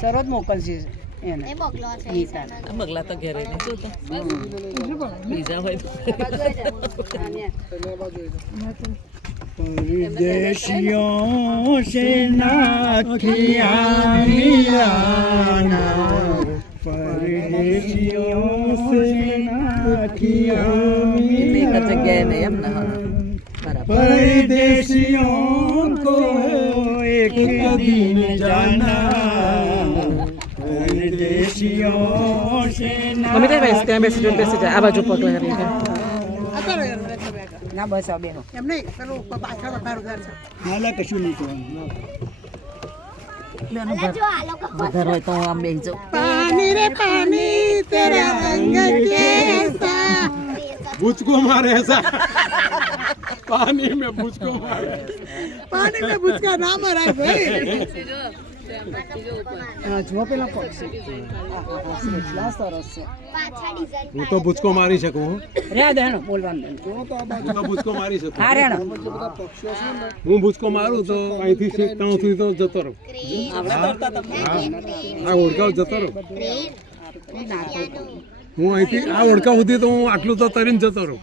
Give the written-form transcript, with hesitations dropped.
સરોજ મોકલશે એને બગલા તો ઘેરે નહીં શું તો બીજા હોય परदेशियों से नाथिया मिलाना परदेशियों से नाथिया મિલાના જગ્યાએ નહીં એમ ને परदेशियों को एक दिन जाना परदेशियों से મમ્મી ત્યાં બેસી જાય આ બાજુ પગ લગાવી ના બસ આ બેનો એમ નહીં પેલું પાછળ વધારો ઘર છે नाला कशु नहीं कहવાનું ઘર હોય તો આમ બેસી જાઉં પાણી રે પાણી તેરા રંગ कैसा मुझको मारे ऐसा पानी में मुझको मारे पानी में बुचका ना मराय भाई જો પેલા પક્ષી કેટલા સરસ છે હું તો ભૂચકો મારી શકું રે દેણો બોલવાનું જો તો આ બાજુ હું તો ભૂચકો મારી શકું હા રેણો હું ભૂચકો મારું તો અહીંથી છેક ત્યાં સુધી તો જતો રહું આ ઓળખાવ જતો રહું હું અહીંથી આ ઓળખાવ સુધી તો હું આટલું તો તરીને જતો રહું